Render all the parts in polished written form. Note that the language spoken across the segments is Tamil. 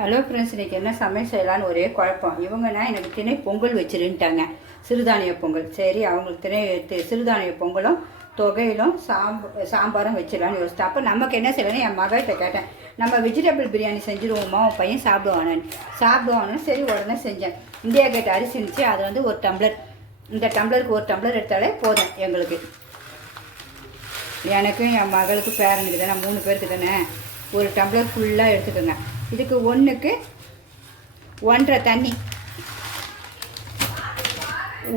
ஹலோ ஃப்ரெண்ட்ஸ், இன்றைக்கி என்ன சமையல் செய்யலான்னு ஒரே குழப்பம். இவங்கன்னா எனக்கு திணை பொங்கல் வச்சிருன்ட்டாங்க, சிறுதானிய பொங்கல். சரி, அவங்களுக்கு சிறுதானிய பொங்கலும் தொகையிலும் சாம்பாரும் வச்சிடலான்னு யோசித்தேன். அப்போ நமக்கு என்ன செய்யலான்னு என் மகள்கிட்ட கேட்டேன். நம்ம வெஜிடபிள் பிரியாணி செஞ்சுருவோமா, உன் பையன் சாப்பிடுவானு. சரி, உடனே செஞ்சேன். இந்தியா கேட் அரிசி இருந்துச்சு, அது வந்து ஒரு டம்ளர், இந்த டம்ளருக்கு ஒரு டம்ளர் எடுத்தாலே போதும் எங்களுக்கு. எனக்கும் என் மகளுக்கு பேரனுக்கு தானே, 3 பேருக்கு தானே, ஒரு டம்ளர் ஃபுல்லாக எடுத்துக்கோங்க. இதுக்கு 1க்கு 1.5 தண்ணி,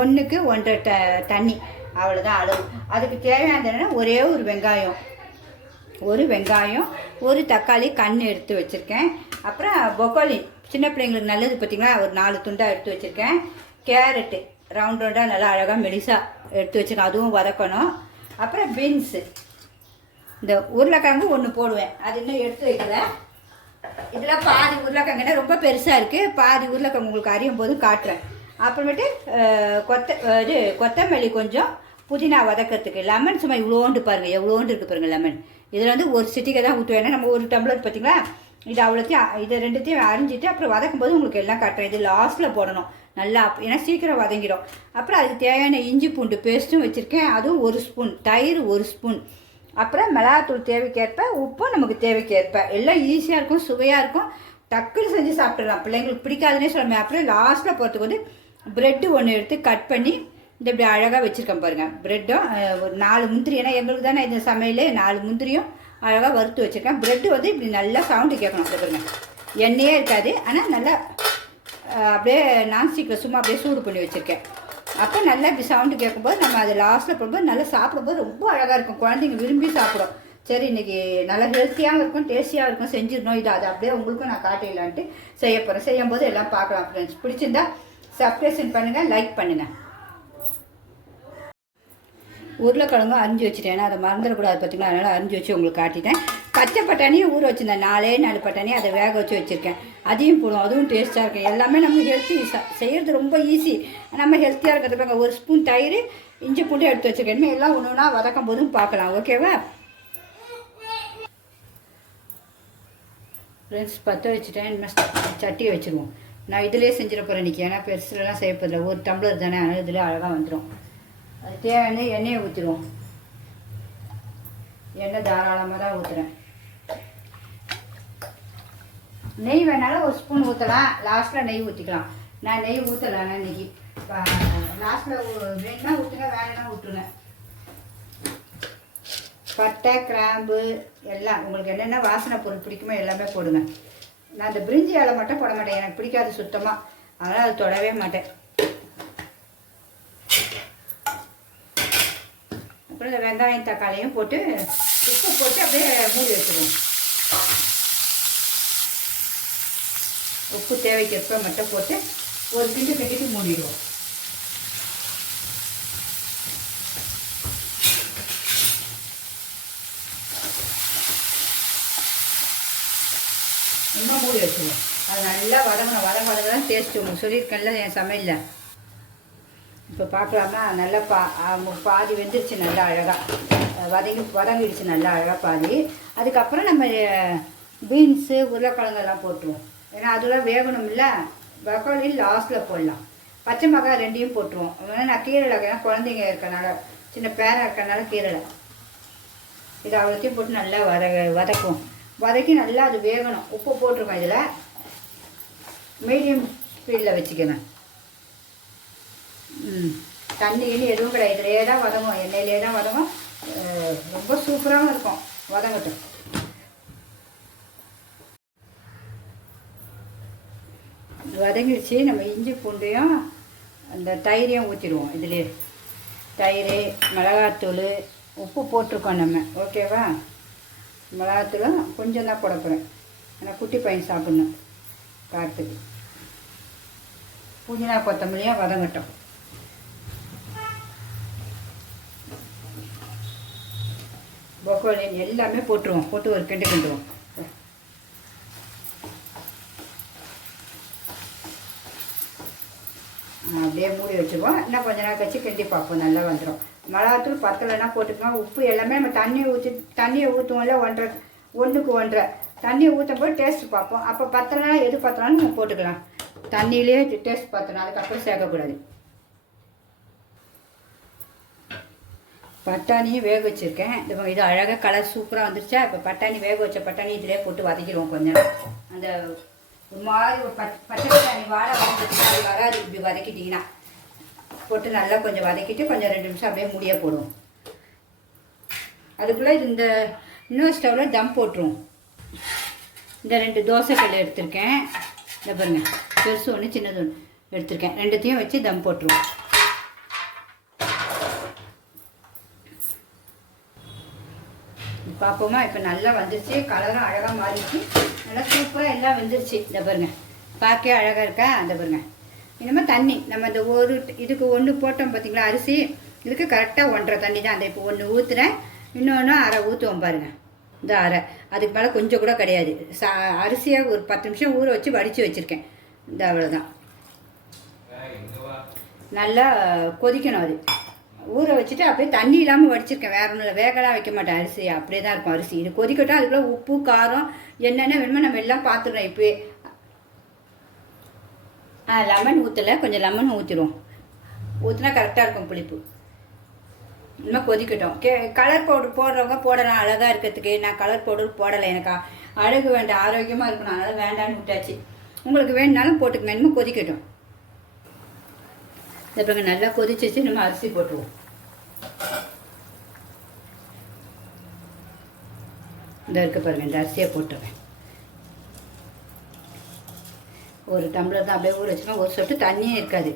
1க்கு 1.5 தண்ணி, அவ்வளோதான் அளவு. அதுக்கு தேவையானது ஒரே ஒரு வெங்காயம், ஒரு தக்காளி கண் எடுத்து வச்சுருக்கேன். அப்புறம் பொக்கோலி, சின்ன பிள்ளைங்களுக்கு நல்லது பார்த்திங்களா, ஒரு 4 துண்டாக எடுத்து வச்சுருக்கேன். கேரட்டு ரவுண்டாக நல்லா அழகாக மெலிசாக எடுத்து வச்சுருக்கேன், அதுவும் வதக்கணும். அப்புறம் பீன்ஸு, இந்த உருளைக்கிழங்கு 1 போடுவேன், அது இன்னும் எடுத்து வைக்கல. இதெல்லாம் பாதி உருளைக்கிழங்குனா ரொம்ப பெருசாக இருக்குது, பாதி உருளைக்கிழங்கு உங்களுக்கு அறியும் போது காட்டுறேன். அப்புறமேட்டு கொத்தமல்லி கொஞ்சம், புதினா வதக்கிறதுக்கு, லெமன் சும்மா இவ்வளோண்டு பாருங்கள், எவ்வளோண்டு இருக்குது பாருங்கள் லெமன். இதில் வந்து ஒரு சிட்டிக்கை தான் ஊற்றுவேன், ஏன்னா நம்ம ஒரு டம்ளர் பார்த்திங்களா. இது அவ்வளோத்தையும், இதை 2த்தையும் அரிஞ்சிட்டு அப்புறம் வதக்கும் போது உங்களுக்கு எல்லாம் காட்டுறேன். இது லாஸ்ட்டில் போடணும் நல்லா, ஏன்னா சீக்கிரம் வதங்கிடும். அப்புறம் அதுக்கு தேவையான இஞ்சி பூண்டு பேஸ்ட்டும் வச்சுருக்கேன், அதுவும் 1 ஸ்பூன், தயிர் 1 ஸ்பூன், அப்புறம் மிளகாத்தூள் தேவைக்கேற்ப, உப்பும் நமக்கு தேவைக்கேற்ப. எல்லாம் ஈஸியாக இருக்கும், சுவையாக இருக்கும், டக்குன்னு செஞ்சு சாப்பிட்றலாம். பிள்ளைங்களுக்கு பிடிக்காதுன்னே சொல்லுவேன். அப்புறம் லாஸ்ட்டில் போகிறதுக்கு வந்து ப்ரெட்டு 1 எடுத்து கட் பண்ணி இந்த இப்படி அழகாக வச்சுருக்கேன் பாருங்கள். ப்ரெட்டும் ஒரு 4 முந்திரி, ஏன்னா எங்களுக்கு தானே இந்த சமையலே, 4 முந்திரியும் அழகாக வறுத்து வச்சுருக்கேன். ப்ரெட்டு வந்து இப்படி நல்லா சவுண்டு கேட்கணும். அப்படி பாருங்கள், எண்ணெயே இருக்காது, ஆனால் நல்லா அப்படியே நான்ஸ்டிக்கில் சும்மா அப்படியே சூடு பண்ணி வச்சுருக்கேன். அப்போ நல்லா இப்படி சவுண்டு கேட்கும்போது நம்ம அதை லாஸ்ட்டில் போடும்போது நல்லா சாப்பிடும்போது ரொம்ப அழகாக இருக்கும், குழந்தைங்க விரும்பி சாப்பிடும். சரி, இன்றைக்கி நல்லா ஹெல்த்தியாகவும் இருக்கும், டேஸ்டியாக இருக்கும், செஞ்சிடணும். இது அது அப்படியே உங்களுக்கும் நான் காட்டிடலான்ட்டு செய்ய போகிறேன். செய்யும்போது எல்லாம் பார்க்கலாம் ஃப்ரெண்ட்ஸ். பிடிச்சிருந்தா சப்ஸ்கிரைப் பண்ணுங்கள், லைக் பண்ணுங்கள். உருளைக்கிழங்கும் அரிஞ்சு வச்சுட்டேன், ஏன்னா அதை மறந்துடக்கூடாது பார்த்திங்களா, அதனால் அரிஞ்சு வச்சு உங்களுக்கு காட்டிட்டேன். பச்சை பட்டாணியும் ஊற வச்சுருந்தேன், 4 பட்டாணி, அதை வேக வச்சு வச்சுருக்கேன். அதையும் போடுவோம், அதுவும் டேஸ்ட்டாக இருக்கும். எல்லாமே நம்ம ஹெல்த்தி, செய்கிறது ரொம்ப ஈஸி, நம்ம ஹெல்த்தியாக இருக்கிறதுக்காக. 1 ஸ்பூன் தயிர், இஞ்சி பூண்டு எடுத்து வச்சுருக்கேன். இனிமேல் எல்லாம் ஒன்றுனா வதக்கும் போதும் பார்க்கலாம், ஓகேவா ஃப்ரெண்ட்ஸ். பற்ற வச்சுட்டேன், இனிமேல் சட்டியை வச்சுருவோம். நான் இதிலே செஞ்சிட போகிறேன் இன்றைக்கி, ஏன்னா பெருசுலாம் செய்யப்பதில்லை, ஒரு டம்ளர் தானே, அதனால் இதில் அழகாக வந்துடும். அது தேவையான எண்ணெயை ஊற்றிடுவோம். எண்ணெய் தாராளமாக தான் ஊற்றுறேன். நெய் வேணாலும் 1 ஸ்பூன் ஊற்றலாம், லாஸ்ட்டில் நெய் ஊற்றிக்கலாம். நான் நெய் ஊற்றலாம் இன்னைக்கு, லாஸ்ட்டில் வேணுன்னா ஊற்றுங்க, வேணுன்னா ஊற்றுங்க. பட்டை கிராம்பு எல்லாம் உங்களுக்கு என்னென்ன வாசனை பொருள் பிடிக்குமோ எல்லாமே போடுங்க. நான் இந்த பிரிஞ்சி இலை மட்டும் போட மாட்டேன், எனக்கு பிடிக்காது சுத்தமாக, அதனால் அது தொடவே மாட்டேன். அப்புறம் இந்த வெங்காயம் தக்காளியும் போட்டு உப்பு போட்டு அப்படியே மூடி வச்சுருவோம். உப்பு தேவைக்கேற்ப மட்டும் போட்டு ஒரு கிண்டிட்டு மூடிடுவோம். இன்னும் மூடி வச்சுருவோம். அது நல்லா வதங்க தான் டேஸ்ட்டு. உங்களுக்கு சொல்லியிருக்கேன்ல என் சமையலில். இப்போ பார்க்கலாமா, நல்லா பாதி வெந்துருச்சு, நல்லா அழகாக வதங்கிடுச்சு நல்லா அழகாக பாதி. அதுக்கப்புறம் நம்ம பீன்ஸு உருளைக்கிழங்கெல்லாம் போட்டுருவோம், ஏன்னா அதெல்லாம் வேகணும் இல்லை. பக்கோலி லாஸ்ட்டில் போடலாம். பச்சை மிளகாய் 2யும் போட்டுருவோம். நான் கீரலை, ஏன்னா குழந்தைங்க இருக்கனால, சின்ன பேரை இருக்கனால கீரலை. இது அவ்வளோத்தையும் போட்டு நல்லா வதக்குவோம். வதக்கி நல்லா அது வேகணும். உப்பு போட்டிருக்கோம். இதில் மீடியம் ஸ்பீடில் வச்சுக்குவேன். தண்ணி எதுவும் கிடையாது, இதிலே தான் வதங்கும், எண்ணெயிலே தான் வதங்கும். ரொம்ப சூப்பராகவும் இருக்கும், வதங்கட்டும். வதங்கிடுச்சு. நம்ம இஞ்சி பூண்டையும் அந்த தயிரையும் ஊற்றிடுவோம். இதிலே தயிர், மிளகாத்தூள், உப்பு போட்டிருக்கோம் நம்ம, ஓகேவா. மிளகாத்தூளும் கொஞ்சம் தான் போட போகிறேன், ஏன்னா குட்டி பையன் சாப்பிட்ணும் காற்றுக்கு. புதினா கொத்தமல்லியும் வதங்கட்டும். பொக்கோலி எல்லாமே போட்டுருவோம், போட்டு ஒரு கிண்டுவோம். அப்படியே மூடி வச்சுருவோம். இன்னும் கொஞ்ச நேரம் கழிச்சு கிண்டி பார்ப்போம், நல்லா வந்துடும். மிளகாத்தூள் பத்தலைன்னா போட்டுக்கலாம். உப்பு எல்லாமே நம்ம தண்ணியை ஊற்றுவோம்ல, 1:1 தண்ணி ஊற்றும் போது டேஸ்ட் பார்ப்போம். அப்போ பத்தலைனா எது பத்தலான்னு நம்ம போட்டுக்கலாம். தண்ணியிலே டேஸ்ட் பார்த்தோம், அதுக்கப்புறம் சேர்க்கக்கூடாது. பட்டாணியும் வேக வச்சுருக்கேன். இது அழகாக கலர் சூப்பராக வந்துருச்சா. இப்போ பட்டாணி வேக வச்ச பட்டாணி இதிலே போட்டு வதக்கிடுவோம். கொஞ்சம் அந்த ஒரு மாதிரி ஒரு பச்சை பட்டாணி வாடை வந்துச்சுன்னா அது வராது. இப்படி வதக்கிட்டிங்கன்னா போட்டு நல்லா கொஞ்சம் வதக்கிட்டு கொஞ்சம் 2 நிமிஷம் அப்படியே மூடியே போடுவோம். அதுக்குள்ளே இந்த இன்னொரு ஸ்டவ்வில் தம் போட்டுருவோம். இந்த 2 தோசைக்கல் எடுத்திருக்கேன். இதை பாருங்கள், பெருசு ஒன்று சின்னது ஒன்று எடுத்திருக்கேன். ரெண்டுத்தையும் வச்சு தம் போட்டுருவோம். பார்ப்போமா? இப்போ நல்லா வந்துருச்சு, கலரும் அழகாக மாறிடுச்சு, நல்லா சூப்பராக எல்லாம் வந்துருச்சு. இந்த பாருங்கள், பார்க்க அழகாக இருக்கா? அந்த பாருங்கள். இனிமேல் தண்ணி நம்ம இந்த ஒரு இதுக்கு 1 போட்டோம் பார்த்தீங்களா அரிசி, இதுக்கு கரெக்டாக 1.5 தண்ணி தான். அந்த இப்போ 1 ஊற்றுறேன், இன்னொன்று அரை ஊற்றுவோம் பாருங்கள். இந்த அரை, அதுக்கு மேலே கொஞ்சம் கூட கிடையாது. அரிசியை ஒரு 10 நிமிஷம் ஊற வச்சு வடித்து வச்சுருக்கேன். இந்த அவ்வளோதான். நல்லா கொதிக்கணும். அது ஊற வச்சுட்டு அப்படியே தண்ணி இல்லாமல் வடிச்சிருக்கேன். வேற ஒன்றும் இல்லை, வேகலாம் வைக்க மாட்டேன். அரிசி அப்படியே தான் இருக்கும். அரிசி இது கொதிக்கட்டும். அதுக்குள்ளே உப்பு காரம் என்னென்ன வேணுமோ நம்ம எல்லாம் பார்த்துடுறோம். இப்போயே லெமன் ஊற்றலை, கொஞ்சம் லெமன் ஊற்றிடுவோம். ஊற்றினா கரெக்டாக இருக்கும் புளிப்பு. இன்னும் கொதிக்கட்டும். கலர் பவுடர் போடுறவங்க போடலாம் அழகாக இருக்கிறதுக்கு. நான் கலர் பவுடர் போடலை, எனக்கு அழகு வேண்டாம், ஆரோக்கியமாக இருக்கணும், அதனால் வேண்டான்னு விட்டாச்சு. உங்களுக்கு வேணுனாலும் போட்டுக்கங்க. இன்னும் கொதிக்கட்டும். இதை பாருங்க, நல்லா கொதிச்சிச்சு. நம்ம அரிசி போட்டுருவோம். இந்த இருக்க பாருங்க, இந்த அரிசியை போட்டுருவேன். ஒரு டம்ளர் தான், அப்படியே ஊற வச்சுக்கோங்க. ஒரு சொட்டு தண்ணியே இருக்காது.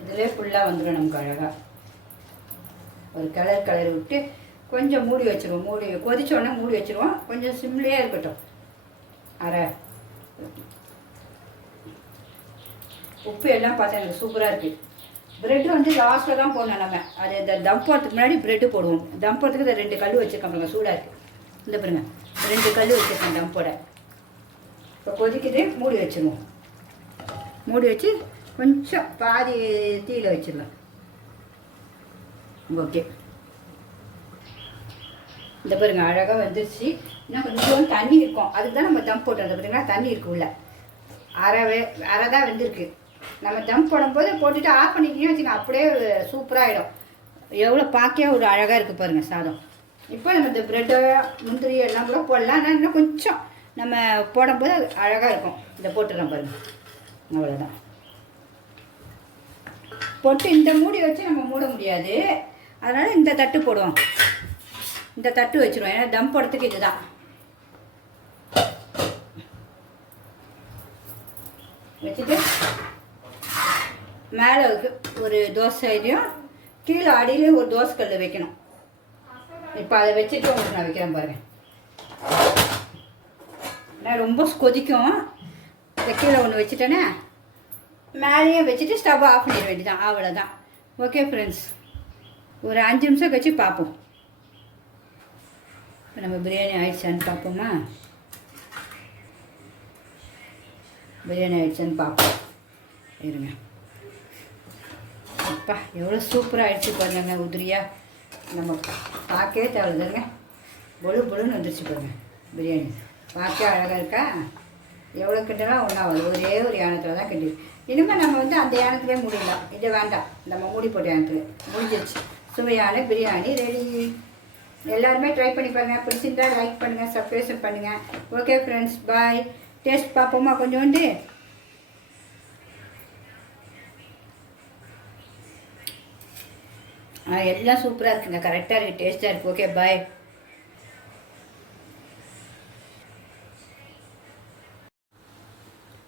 இதிலே ஃபுல்லாக வந்துடும் நமக்கு அழகாக. ஒரு கலர் விட்டு கொஞ்சம் மூடி வச்சுருவோம். மூடி கொதிச்சோடனே மூடி வச்சுருவோம். கொஞ்சம் சிம்லேயே இருக்கட்டும். அரை உப்பு எல்லாம் பார்த்தா எனக்கு சூப்பராக இருக்குது. ப்ரெட்டு வந்து லாஸ்ட்டில் தான் போடணும் நம்ம. அது இந்த தம் போடுறதுக்கு முன்னாடி ப்ரெட்டு போடுவோம். தம் போடுறதுக்கு இந்த 2 கல் வச்சுருக்கேன் பாருங்க, சூடாக இருக்குது. இந்த பாருங்க, 2 கல் வச்சுருக்கேன் தம் போட. இப்போ கொதிக்குது, மூடி வச்சுருவோம். மூடி வச்சு கொஞ்சம் பாதி தீயில் வச்சிடலாம். ஓகே, இந்த பாருங்க அழகாக வந்துருச்சு. இன்னும் கொஞ்சம் தண்ணி இருக்கும், அதுக்கு தான் நம்ம தம் போட்டோம். அந்த பார்த்தீங்கன்னா தண்ணி இருக்கு உள்ள. அரை தான் வெந்திருக்கு. நம்ம தம் போடும்போது போட்டுட்டு ஆஃப் பண்ணிக்கிட்டே வச்சுக்கோங்க, அப்படியே சூப்பராகிடும். எவ்வளோ பார்க்க ஒரு அழகாக இருக்குது பாருங்கள் சாதம். இப்போ நம்ம இந்த ப்ரெட்டு முந்திரி எல்லாம் கூட போடலாம். ஆனால் இன்னும் கொஞ்சம் நம்ம போடும்போது அழகாக இருக்கும். இதை போட்டுடலாம் பாருங்கள், அவ்வளோதான். போட்டு இந்த மூடி வச்சு நம்ம மூட முடியாது, அதனால் இந்த தட்டு போடுவோம். இந்த தட்டு வச்சுருவோம், ஏன்னா தம் போடுறதுக்கு இதுதான். வச்சுட்டு மேலே ஒரு தோசை இதையும் கீழே அடியிலையும் ஒரு தோசை கல் வைக்கணும். இப்போ அதை வச்சுட்டு உங்களுக்கு நான் வைக்கிறேன் பாருங்கள். நான் ரொம்ப கொதிக்கும். இந்த கீழே ஒன்று வச்சுட்டேனே, மேலேயே வச்சுட்டு ஸ்டவ் ஆஃப் பண்ணிட வேண்டியதான், அவ்வளோதான். ஓகே ஃப்ரெண்ட்ஸ், ஒரு 5 நிமிஷம் கழிச்சு பார்ப்போம். இப்போ நம்ம பிரியாணி ஆயிடுச்சான்னு பார்ப்போமா? பிரியாணி ஆயிடுச்சான்னு பார்ப்போம், இருங்க. அப்பா எவ்வளோ சூப்பராக ஆயிடுச்சு பாருங்க, உதிரியாக. நம்ம பார்க்கவே தேவையில்லைங்க, பொழுன்னு வந்துருச்சு பாருங்க. பிரியாணி பார்க்க அழகாக இருக்கா? எவ்வளோ கிண்டலாம் ஒன்றாவது, ஒரே ஒரு யானத்தில் தான் கிண்டி. இனிமேல் நம்ம வந்து அந்த யானத்திலே மூடிடலாம். இது வேண்டாம், நம்ம மூடி போட்ட யானத்தில் முடிஞ்சிருச்சு. சுவையான பிரியாணி ரெடி. எல்லாருமே ட்ரை பண்ணி பாருங்கள். பிடிச்சிருந்தா லைக் பண்ணுங்கள், சப்ஸ்கிரைப் பண்ணுங்கள். ஓகே ஃப்ரெண்ட்ஸ், பாய். டேஸ்ட் பார்ப்போமா கொஞ்சோண்டு? எல்லாம் சூப்பராக இருக்குங்க, கரெக்டாக இருக்குது, டேஸ்ட்டாக இருக்குது. ஓகே, பாய்.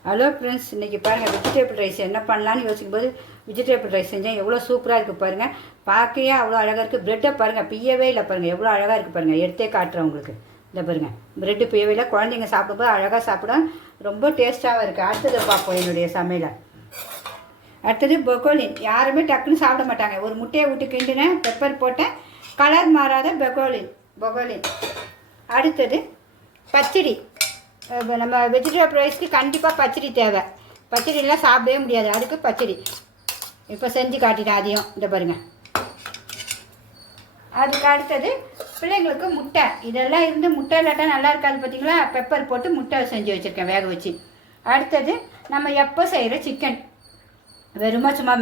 ஹலோ ஃப்ரெண்ட்ஸ், இன்றைக்கி பாருங்கள் வெஜிடேபிள் ரைஸ் என்ன பண்ணலான்னு யோசிக்கும்போது வெஜிடேபிள் ரைஸ் செஞ்சேன். எவ்வளோ சூப்பராக இருக்குது பாருங்கள், பார்க்கையே அவ்வளோ அழகாக இருக்குது. ப்ரெட்டை பாருங்கள், பிய்யவே இல்லை பாருங்கள், எவ்வளோ அழகாக இருக்குது பாருங்கள். எடுத்தே காட்டுறேன் உங்களுக்கு. இந்த பாருங்கள், ப்ரெட்டு பிய்யவே இல்லை. குழந்தைங்க சாப்பிடும்போது அழகாக சாப்பிடும், ரொம்ப டேஸ்ட்டாகவும் இருக்குது. அடுத்தது பார்ப்போம் என்னுடைய சமையலை. அடுத்தது பெக்கோலின். யாருமே டக்குன்னு சாப்பிட மாட்டாங்க. ஒரு முட்டையை விட்டு கிண்டினேன், பெப்பர் போட்டேன், கலர் மாறாத பெக்கோலின். அடுத்தது பச்சடி. நம்ம வெஜிடபிள் ரைஸ்க்கு கண்டிப்பாக பச்சடி தேவை. பச்சடிலாம் சாப்பிடவே முடியாது, அதுக்கு பச்சடி இப்போ செஞ்சு காட்டிட்டேன். அதையும் இந்த பாருங்கள், அதுக்கு அடுத்தது பிள்ளைங்களுக்கு முட்டை. இதெல்லாம் இருந்து முட்டை இல்லாட்டா நல்லா இருக்காது பார்த்தீங்களா. பெப்பர் போட்டு முட்டை செஞ்சு வச்சுருக்கேன் வேக வச்சு. அடுத்தது நம்ம எப்போ செய்கிற சிக்கன் வெறுமா சும்மா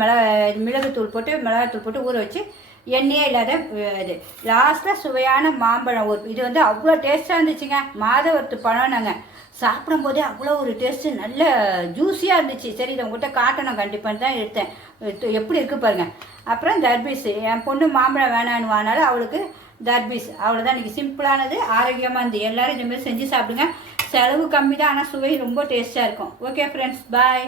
மிளகுத்தூள் போட்டு மிளகாத்தூள் போட்டு ஊற வச்சு எண்ணெயே இல்லாத இது. லாஸ்ட்டில் சுவையான மாம்பழம் இது வந்து அவ்வளோ டேஸ்ட்டாக இருந்துச்சுங்க. மாதவரத்து பழம் நாங்கள் சாப்பிடும்போதே அவ்வளோ ஒரு டேஸ்ட்டு நல்ல ஜூஸியாக இருந்துச்சு. சரி இதை உங்கள்கிட்ட காட்டணும் கண்டிப்பாக தான் எடுத்தேன். எப்படி இருக்குது பாருங்கள். அப்புறம் தர்பீஸ், என் பொண்ணு மாம்பழம் வேணான்னு வானாலும் அவளுக்கு தர்பீஸ். அவ்வளோதான். இன்றைக்கி சிம்பிளானது, ஆரோக்கியமாக இருந்து எல்லோரும் இதுமாரி செஞ்சு சாப்பிடுங்க. செலவு கம்மி தான், ஆனால் சுவை ரொம்ப டேஸ்ட்டாக இருக்கும். ஓகே ஃப்ரெண்ட்ஸ், பாய்.